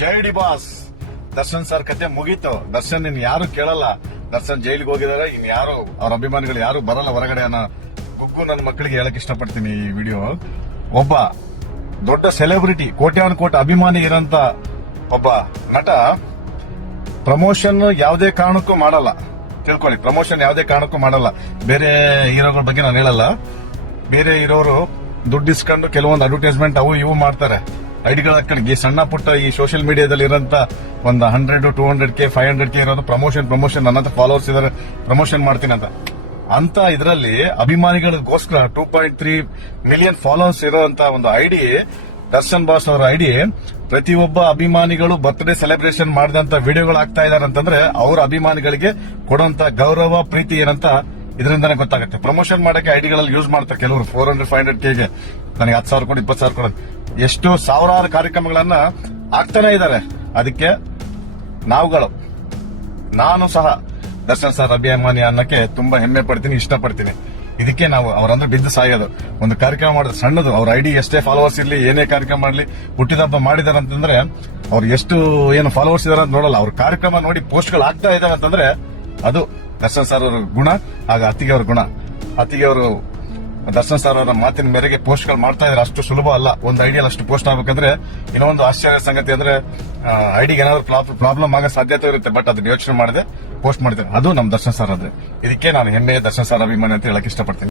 ಜೈ D boss. Darshan sir ಕತೆ ಮುಗೀತು. ದರ್ಶನ್ ಇನ್ ಯಾರು ಕೇಳಲ್ಲ. ದರ್ಶನ್ ಜೈಲಿಗೆ ಹೋಗಿದ್ದಾರೆ. ಇನ್ ಯಾರು ಅವ್ರ ಅಭಿಮಾನಿಗಳು ಯಾರು ಬರಲ್ಲ ಹೊರಗಡೆ ಅನ್ನೋ ಗುಗ್ಗು ನನ್ನ ಮಕ್ಕಳಿಗೆ ಹೇಳಕ್ ಇಷ್ಟಪಡ್ತೀನಿ. ಈ ವಿಡಿಯೋ ಒಬ್ಬ ದೊಡ್ಡ ಸೆಲೆಬ್ರಿಟಿ, ಕೋಟ್ಯಾನು ಕೋಟಿ ಅಭಿಮಾನಿ ಇರೋಂತ ಒಬ್ಬ ನಟ ಪ್ರಮೋಷನ್ ಯಾವುದೇ ಕಾರಣಕ್ಕೂ ಮಾಡಲ್ಲ. ತಿಳ್ಕೊಳ್ಳಿ, ಪ್ರಮೋಷನ್ ಯಾವುದೇ ಕಾರಣಕ್ಕೂ ಮಾಡಲ್ಲ. ಬೇರೆ ಹೀರೋಗಳ ಬಗ್ಗೆ ನಾನು ಹೇಳಲ್ಲ. ಬೇರೆ ಹೀರೋರು ದುಡ್ಡು ಇಸ್ಕೊಂಡು ಕೆಲವೊಂದು ಅಡ್ವರ್ಟೈಸ್ಮೆಂಟ್ ಅವು ಇವು ಮಾಡ್ತಾರೆ. ಐಡಿಗಳ ಹಾಕೊಂಡು ಈ ಸಣ್ಣ ಪುಟ್ಟ ಈ ಸೋಷಿಯಲ್ ಮೀಡಿಯಾದಲ್ಲಿ ಇರೋಂತ ಒಂದು 100, 200K, 500K ಇರೋದು ಪ್ರಮೋಷನ್ ನನ್ನ ಹತ್ರ ಫಾಲೋವರ್ಸ್ ಇದಾರೆ, ಪ್ರಮೋಷನ್ ಮಾಡ್ತೀನಿ ಅಂತ ಇದರಲ್ಲಿ ಅಭಿಮಾನಿಗಳಿಗೋಸ್ಕರ 2.3 ಮಿಲಿಯನ್ ಫಾಲೋವರ್ಸ್ ಇರೋಂತ ಒಂದು ಐಡಿ, ದರ್ಶನ್ ಬಾಸ್ ಅವರ ಐಡಿ, ಪ್ರತಿಯೊಬ್ಬ ಅಭಿಮಾನಿಗಳು ಬರ್ತ್ಡೇ ಸೆಲೆಬ್ರೇಷನ್ ಮಾಡಿದಂತ ವಿಡಿಯೋಗಳು ಆಗ್ತಾ ಇದಾರೆ ಅಂತಂದ್ರೆ ಅವ್ರ ಅಭಿಮಾನಿಗಳಿಗೆ ಕೊಡುವಂತ ಗೌರವ, ಪ್ರೀತಿ ಏನಂತ ಇದರಿಂದಾನೇ ಗೊತ್ತಾಗುತ್ತೆ. ಪ್ರಮೋಷನ್ ಮಾಡಕ್ಕೆ ಐಡಿಗಳಲ್ಲಿ ಯೂಸ್ ಮಾಡ್ತಾರೆ ಕೆಲವರು 400, 500Kಗೆ ನನಗೆ 10,000 ಕೊಡು, 20,000 ಕೊಡು, ಎಷ್ಟು ಸಾವಿರಾರು ಕಾರ್ಯಕ್ರಮಗಳನ್ನ ಆಗ್ತಾನೆ ಇದ್ದಾರೆ. ಅದಕ್ಕೆ ನಾನು ಸಹ ದರ್ಶನ್ ಸರ್ ಅಭಿಮಾನಿ ಅನ್ನಕ್ಕೆ ತುಂಬಾ ಹೆಮ್ಮೆ ಪಡ್ತೀನಿ, ಇಷ್ಟಪಡ್ತೀನಿ. ಇದಕ್ಕೆ ನಾವು ಅವರಂದ್ರೆ ಬಿದ್ದು ಸಾಯೋದು. ಒಂದು ಕಾರ್ಯಕ್ರಮ ಮಾಡಿದ್ರೆ ಸಣ್ಣದು, ಅವ್ರ ಐಡಿ ಎಷ್ಟೇ ಫಾಲೋವರ್ಸ್ ಇರ್ಲಿ, ಏನೇ ಕಾರ್ಯಕ್ರಮ ಮಾಡ್ಲಿ, ಹುಟ್ಟಿದಬ್ಬ ಮಾಡಿದಾರೆ ಅಂತಂದ್ರೆ ಅವ್ರು ಎಷ್ಟು ಏನು ಫಾಲೋವರ್ಸ್ ಇದಾರೆ ಅಂತ ನೋಡಲ್ಲ. ಅವ್ರ ಕಾರ್ಯಕ್ರಮ ನೋಡಿ ಪೋಸ್ಟ್ಗಳು ಆಗ್ತಾ ಇದಾವೆ ಅಂತಂದ್ರೆ ಅದು ದರ್ಶನ್ ಸರ್ ಅವರ ಗುಣ, ಆಗ ಅತ್ತಿಗೆ ಅವ್ರ ಗುಣ. ಅತ್ತಿಗೆ ಅವರು ದರ್ಶನ್ ಸರ್ ಅವರ ಮಾತಿನ ಮೇರೆಗೆ ಪೋಸ್ಟ್ಗಳು ಮಾಡ್ತಾ ಇದ್ರೆ ಅಷ್ಟು ಸುಲಭ ಅಲ್ಲ. ಒಂದು ಐಡಿಯಲ್ಲಿ ಅಷ್ಟು ಪೋಸ್ಟ್ ಆಗ್ಬೇಕಂದ್ರೆ ಇನ್ನೊಂದು ಆಶ್ಚರ್ಯ ಸಂಗತಿ ಅಂದ್ರೆ ಐಡಿಗೆ ಏನಾದ್ರು ಪ್ರಾಬ್ಲಮ್ ಆಗೋ ಸಾಧ್ಯತೆ ಇರುತ್ತೆ. ಬಟ್ ಅದನ್ನ ಯೋಚನೆ ಮಾಡದೆ ಪೋಸ್ಟ್ ಮಾಡಿದ್ರೆ ಅದು ನಮ್ ದರ್ಶನ್ ಸರ್. ಅದೇ ಇದಕ್ಕೆ ನಾನು ಹೆಮ್ಮೆ ದರ್ಶನ್ ಸರ್ ಅಭಿಮಾನಿ ಅಂತ ಹೇಳಕ್ ಇಷ್ಟಪಡ್ತೀನಿ.